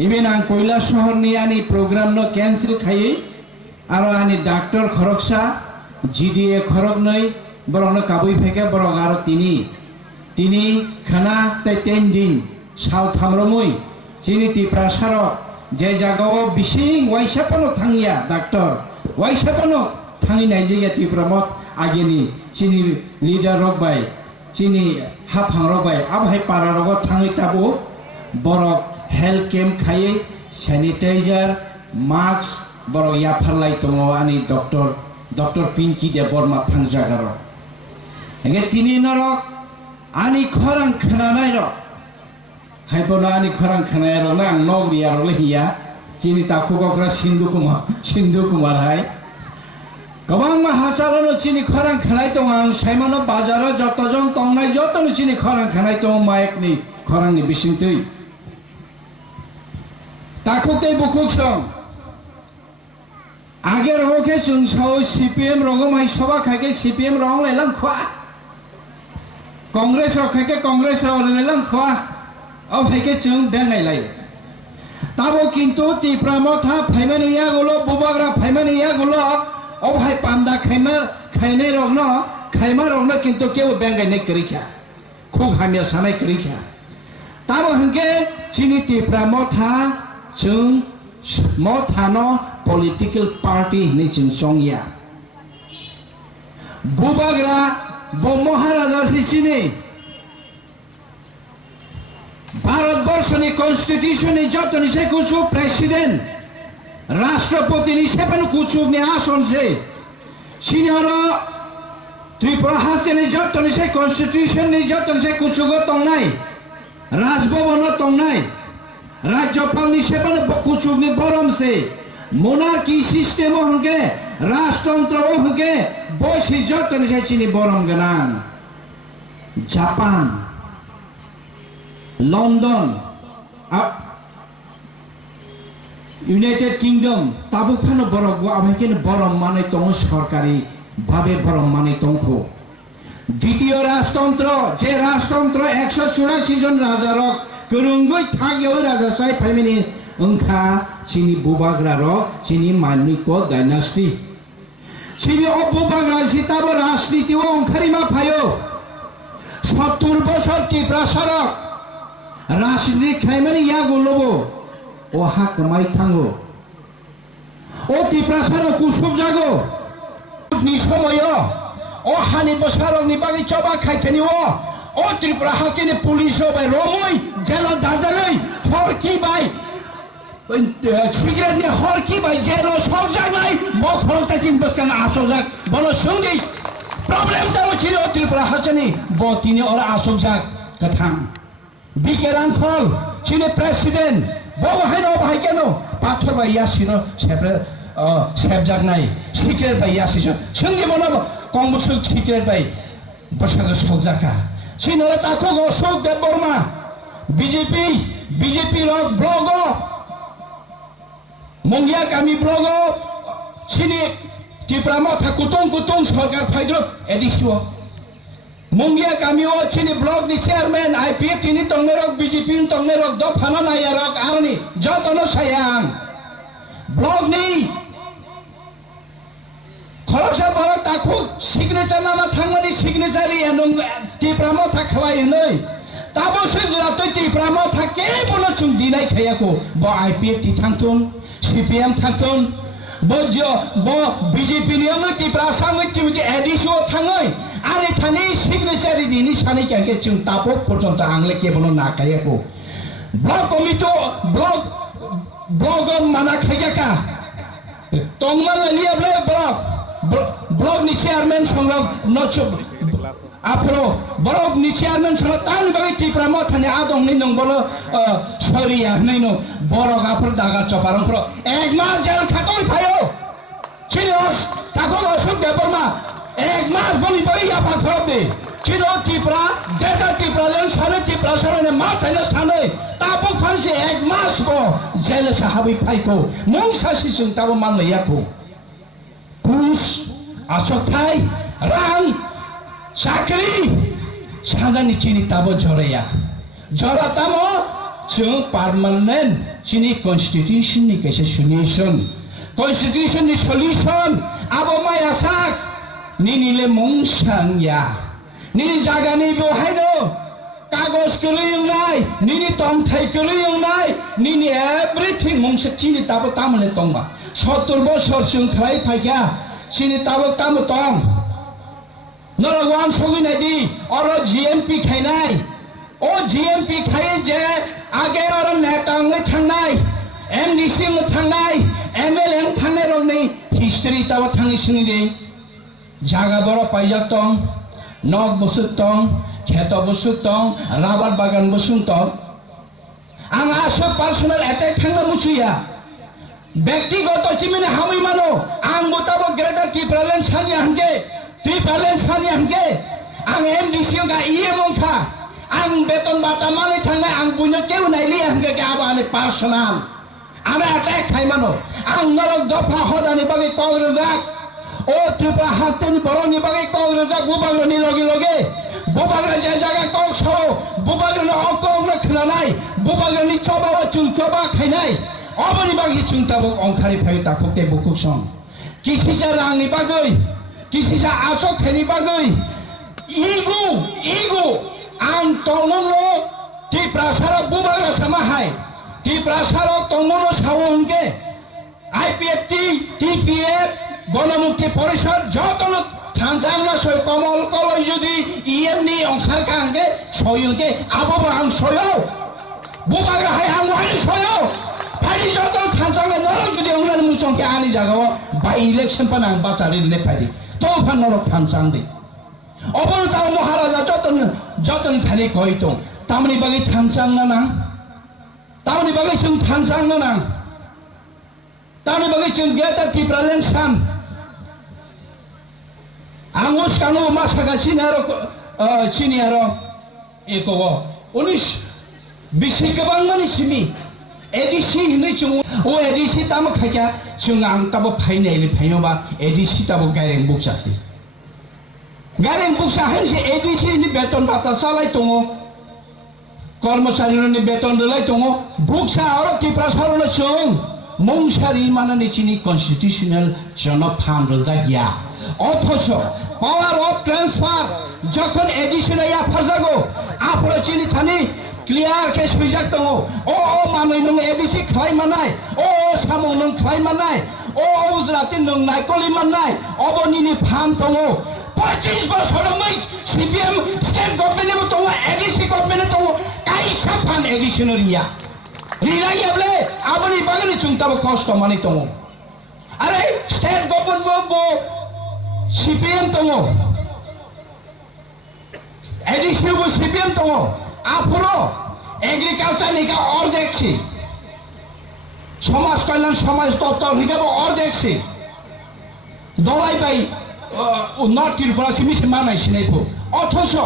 Even ang Koila shahar ni ani program no cancel khai aro ani doctor khoroksa GDA khorok noi borok no kabui pheke borok aro tini khana tai 10 din sal thamromui chini ti prasaro je jagao bising waisapano thangya doctor waisapano thangi nai je ti pramot ageni chini leader rok bai chini haphang rok bai abhai para rok thangi tabo borok health camp khai sanitizer mask borok ya pharlai tongo ani doctor Pinky de borma thangjagaro enge tini norok ani khorang khananai ro haibona ani khorang khanai ro na nogri aro lehiya chini takugokra Sindhu Kumar hai Kabang mahasalono chini khorang khanai tongang saimano bazaro jotojon tongnai jotono chini khorang khanai tong maik ni khorang ni bisingtui takukte bukuk song ager hoke chung sao CPM rongomai soba khake CPM rong lelang khwa Congress rok khake Congress rong lelang khwa au phake chung bengai lai tabo kintu ti pramotha phaimani ya gulo bubagra phaimani ya gulo au bhai panda khaine rok no khaima rok no kintu keu bengai ne krikha khug hamya sanai krikha tabo hingke chini ti pramotha chung mothano political party ni chung songya bubagra bo maharaja sini Bharatvarsha ni constitution ni joto ni se kuchu president rashtrapati ni se panu kuchu ni ason se sinoro Tripura hase ni joto ni se constitution ni joto ni se kuchu go tongnai rajbhavan tongnai Rajyapal ni se panu kuchu ni borom se monarchy system hongke rashtantra hongke boisi joto ni se chini borom ganang Japan London, United Kingdom, tabuk phano borok abhaken borom manai tong sarkari bhabe borom manai tongkho. Ditiyo rashtantra, je rashtantra 184 jon raja rok kurungoi thagyo raja sai phaimini Wngkha chini bubagra rok chini Maniko dynasty. Chini bubagra sitabo rajniti o Wngkhari ma phayo. 70 বছর ত্রিপুরা সরক রাজনীতি খাইমানি ইয়াগো লবো ও হাক মাই থাঙ্গো ও ত্রিপুরা সরক কুসুব জাগো নি সময় ও হানি বছরক নি বাগি চবা খাইতেনি ও ত্রিপুরা হাকিনি পুলিশ বাই রমই জেল দাজালই হরকি বাই সিগারেট নি হরকি বাই জেল সজাগাই বখরতা চিন বসকান আসজাক বলো সঙ্গী Problem tahu ciri Tripura hasani botini orang asumsak ketang. Bikiran kol ciri presiden bawa hai no bahai keno pathor bayar sino sebjak nai secret bayar sino. Senggi mana kongmusuk secret bay bersama sojaka. Sino takut gosok dan Burma BJP rok blogo Mungya kami blogo sini Tripura motha kutung sarkar phaidro ediswa Mungya kami o chini blog ni chairman IPF tini tongnerok BJP tongnerok do phana na yarok arni jotono sayang blog ni khoroksa baro takhu signature na thangmani signature enung Tripura motha khlai nei tabo sejra to Tripura motha ke bono chung dinai khayako bo IPF ti thangtun CPM thangtun Bojo BJP ni amai Tripura samai tiuti ediswa thangai ari thani signature dini sani kyake chung tapok porjonto angle ke bono na kayako blog komito blog mana khayaka tongmal liya blog ni chairman songrok nocho apro blog ni chairman songrok tan bagi Tripura mo thani adong ni nong bolo sorry ya nei no borok apro daga choparong pro ek mas jel khatoi phayo chinos takol osuk deborma ek mas boli bagi ya pakhrob de chino Tripura data Tripura len sane Tripura sane ma thale sane tapok phansi ek mas bo jel sahabi phaiko mong sasi sung tabo man layako pus asokai rang sakri sana ni chini tabo joraya jora tamo chung permanent chini constitution ni kaisa solution constitution ni solution abo maya sak nini le mongsang ya nini jaga ni bo haino kagos keluyung nai nini tongthai keluyung nai nini everything mongsa chini tabo tamle tongba 70 বছর chung khlai phaikya chini tabo tam tong নরওয়ান সগি Nadi আর GMP খাইনাই ও GMP খাই যে আগে আর নেতাঙ্গ থাংনাই MDC থাংনাই MLA থাংনাই রংনি history তাও থাংনি শুনি দে জায়গা বড় পাইজা তং knock Basu তং খেত বসু তং rubber বাগান বসু তং আং আসো পার্সোনাল অ্যাটাক থাংনা মুসুয়া ব্যক্তিগত চিমিনে হামি মানো আং বতাবো গ্রেটার টিপ্রালেন সানি হাঙ্গে Tripalen sani angke, ang MDC ang iya mongka, ang beton bata mani thangna ang punya keu naili angke ke aba ane personal, ame attack khai mano, ang norok dopa hoda ni bagi kol rezak, o tripa hatte ni boro ni bagi kol rezak bubagro ni loge, bubagro jaga kol soro, bubagro ni okong na khnanai, bubagro ni choba wa chung choba khainai, obani bagi chung tabok ongkhari phai tapok te bukuk song, kisi jarang ni bagoi. Kisisa asok theni bagoi ego ang tomono ti prasara bubaga samahai ti prasara tomono sawonge IPFT TPF গণমুক্তি পরিষদ যতন থানসাংনা সই কমল কলই যদি ইএমনি অংখার কাঙ্গে সয়কে আবব আং সয়ও বুবাগা high আং Y সয়ও ফাইদি যতন থানসাংনা নরক যদি উনার মুসংকে আনি জাগাও বাই ইলেকশন পানাং বাচারি নে ফাইদি তো ফান্নরক থানসাং দে অবন তাও মহারাজা যতন খালি কইতো তামনি বাগি থানসাং না তামনি বাগি সুং থানসাং না তামনি বাগি সুং গেটা টিপ্রালেন সান আঙ্গুস কানো মাসাগা সিনিয়ারো एको उनिस बिसि गोबां मानि सिमी एडिसि हिनै chung ओ एडिसि ताम खाया chung आं ताबो फाइनाइल फाइनोबा एडिसि ताबो गारें बुकसासि गारें बुकसा हाइसे एडिसि नि बेतन बाता सालाय दङ कर्मचारिनि बेतन दलाय दङ बुकसा आरो टिप्रासारनो chung মংসারি মানানি চিনি কনস্টিটিউশনাল জন ফান্ড জাগিয়া অথচ পাওয়ার অফ ট্রান্সফার যখন এডিশন ইয়া ফাজাগো আপরে চিনি থানি ক্লিয়ার কেস বিজাক দङ ও মানই নং এডিসি খাই মানাই ও সামং নং খাই মানাই ও উজরাতি নং নাইকলি মানাই অবনিনি ফান দङ 25 বছর মই সিপিএম স্টেট গভর্নমেন্ট দङ এডিসি গভর্নমেন্ট দङ কাইসা ফান এডিশনাল ইয়া Reliable, abani bagani chungtabo cost money tomo. Are state government bo CPM tomo. Additional bo CPM tomo. Apuro agriculture nika or dekhi. Somas kalyan somas doftar nika bo or dekhi. Dolai bai not Tripura simis manai sinepo. Othoso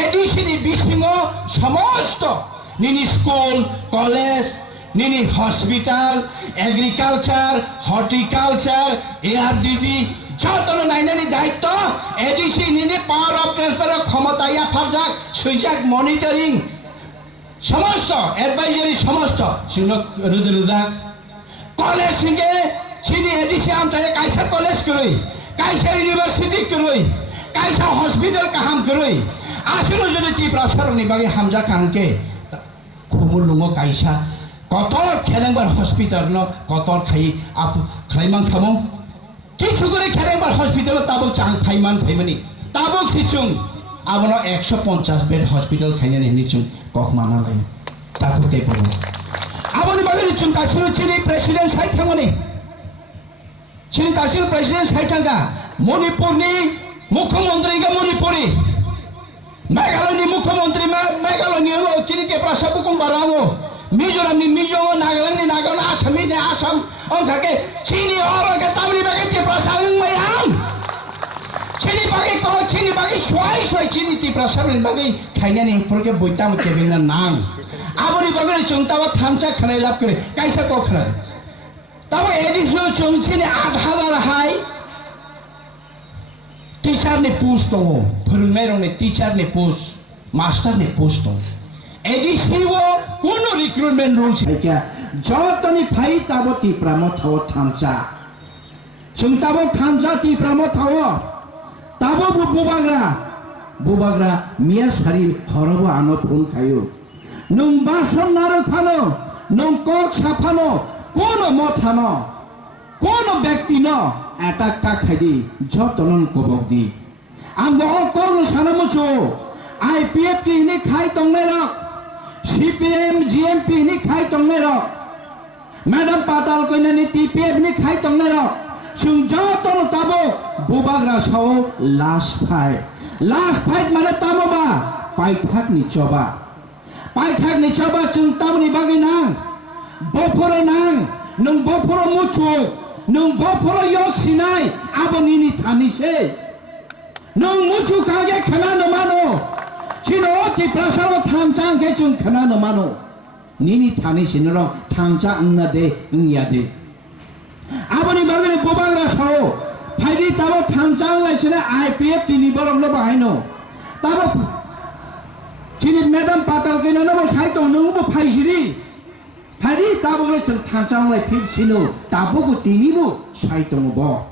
additional bishingo samosto. Nini school, college, nini hospital, agriculture, horticulture, ARDD, যতন নাইনানি দায়িত্ব ADC Nini power of transfer ক্ষমতা ইয়া ফারজাক সুইজাক monitoring সমস্ত advisory সমস্ত সিনক রুজা college সিঙ্গে সিনি ADC আমচায় কাইসা college করই কাইসা ইউনিভার্সিটি করই কাইসা হসপিটাল কাহাম করই আসলে যদি ত্রিপুরা সরকারনি বাগে হামজা কানকে Lumgo kaisa kotor Kerengbar hospital no kotor khai ap khlaimang thamo kichu gore Kerengbar hospital tabo chang thaiman thaimani tabo sichung abono 150 bed hospital khainani nichung kokmana lai takote poro aboni bagani chung tasiro chini president sai thangoni chini tasiro president sai thanga Manipur ni mukhyamantri ga Manipuri Meghalaya ni mukhyamantri Meghalaya lo chini ke prasabu kong barango Mizoram ni Mizoram Nagaland ni Nagaland Assam ni Assam ongkake chini oro ke tamri bagi ke prasabu mayam chini bagi swai chini ti prasabu bagi khainya ni porke boitam chebina nang aboni bagani chungtawa Thansa khanai lap kore kaisa ko khanai tabo edition chung chini 8000 hai Teacher ne post to, primero ne teacher ne post, master ne post to. Edisi wo kono recruitment rules. Kaya jotoni phai tabo tipramo thawo thamsa sung tabo thamsa tipramo thawo tabo bubagra mia sari horobo ano phun khayo nung bason naro phano nung kok saphano kono mothano kono ব্যক্তি no attack ta khaidi jotonon kobok di ambo kono sanamucho IPF ki ni khai tongnai rok CPM GMP ni khai tongnai rok Madam Patal koina ni TPF ni khai tongnai rok sung jotono tabo bubagra sao last fight mane tamo ba paithak ni Choba sung tamo ni bagi nang boporo nang nung boporo mucho nung boporo yok sinai aboni ni thani se nung mucho kage khana no mano chino ti prasaro thamchang ke chung khana no mano nini thani sinro thamcha unna de unya de aboni bagi ni bobagra sao phaidi tabo thamchang lai sine IPF tini borong lo bahaino tabo chini Madam Patal ke no bo sai tong nung bo phai siri Hari tabo le chung thamchang lai phit sino tabo ko tini bo sai tong bo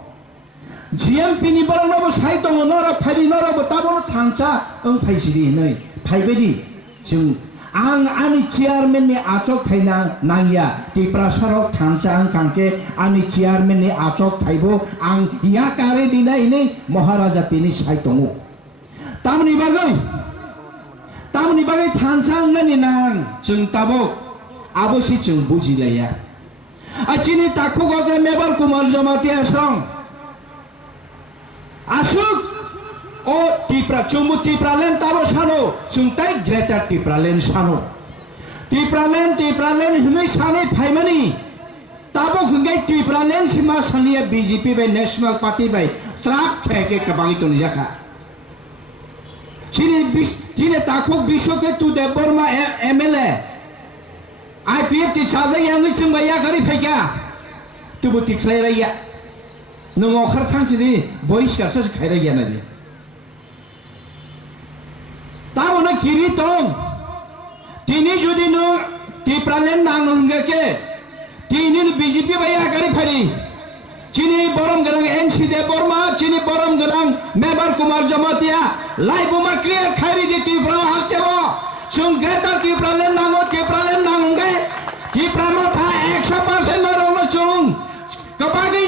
GMP ni borong lo bo sai tong no ra phai no ra bo tabo thamcha ong phai siri nei phai bedi chung ang ani chairman ni achok thaina nangya tipra sarok thamcha ang kangke ani chairman ni achok thaibo ang ya kare dinai nei maharaja tini sai tong tamni bagai thamchang ni nang chung tabo abosi chung bujilaya achini takho gogre mebar kumar jamati asrong asuk o tipra len tabo sano chungtai greater tipra len sano tipra len himai sane phaimani tabo khungai tipra len sima sania BJP by national party by trap kheke kabangi to nijaka chini takho bishoke tu de borma MLA IPF ti saja yang ngicung baya kari pheka tubu ti khlai ya nung okhar thang chini boys ka sa khaira ya na ni tao na kiri tong tini jodi no ti pralen nang unga ke tini BJP baya kari phari chini borom garang NC de borma chini borom garang mebar kumar jamatia lai buma clear khairi di ti bra haste ho chung greater ti pralen nang unga ti pramo tha 100% na rong chung kapagi